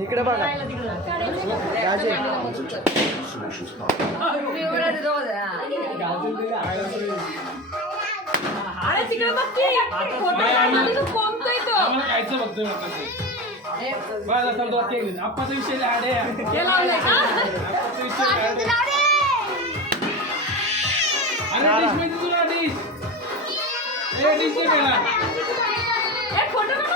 इकडे बघा अरे तिकडे बघ की कोणतोय तो कायचं बघतोय आप्पाचा विषय लाडे फोटो